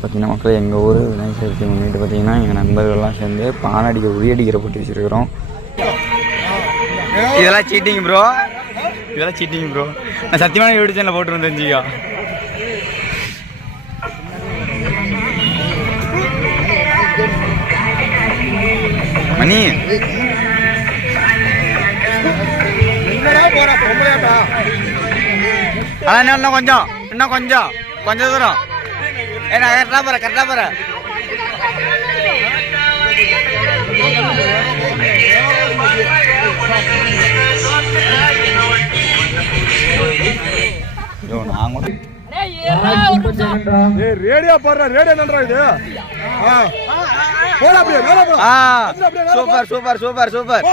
பார்த்திங்கன்னா மக்கள் எங்கள் ஊர் விநாயகர் சதுர்த்தி முன்னிட்டு பார்த்திங்கன்னா எங்கள் நண்பர்கள்லாம் சேர்ந்து பானடிக்க உரியடிக்கிற போட்டு வச்சுருக்கிறோம். இதெல்லாம் சீட்டிங் ப்ரோ, இதெல்லாம் சீட்டிங் ப்ரோ. நான் சத்தியமான யூடியூப் சேனலில் போட்டு தெரிஞ்சிக்கா. மணி அதான் இன்னும் கொஞ்சம் கொஞ்சம் தூரம். ஏன்னா கரெக்டாக போகிறேன். ரேடியா போடுற ரேடியா நன்றா இது. Super super super super.